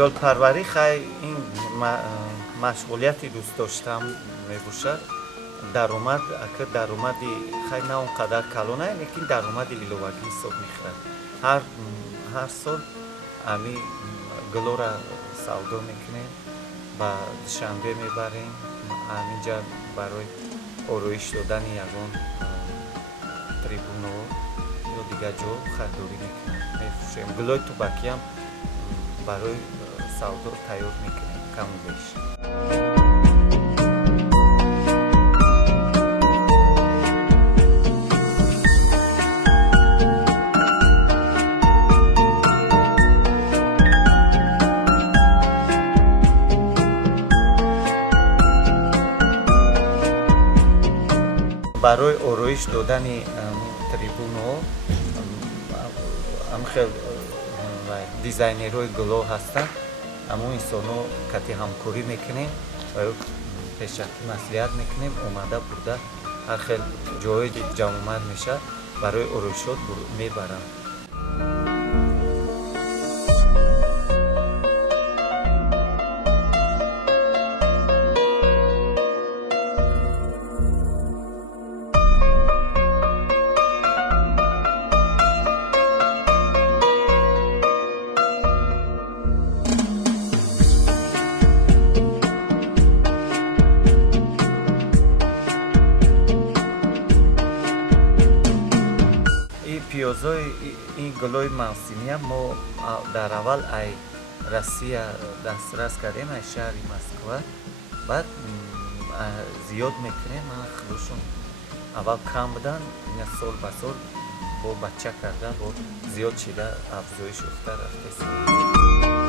گلپروری خیلی این مشغولیتی دوست داشتم میباشد. درآمد که درآمدی خیلی نه اونقدر کلانه لیکن درآمد ایلوگی حساب میخورد. هر سال امی گلو را سودا میکنیم با دوشنبه میبریم همینجا برای آرایش دادن یگان تریبونو یا دیگر جا خریداری میکنیم میفروشیم. گلوی توبکی هم برای سودا تیار میکنیم کم و بیش. برای آرایش دادن تریبونو هم خیلی دیزاینرهای گلو هستند. اما انسانو کتی همکاری میکنیم و پیشرفتی مسئولیت میکنیم اومده برده هر خیلی جای جمع میشه برای آرایشات میبرم. پیازای این گلوی موسمی ما در اول ای روسیه دسترس کردیم ای شهر مسکو. بعد زیاد میکنیم خودشون اول کم بدن این سال به سال با بچه کرده با زیاد شده افزایش یافته رفته.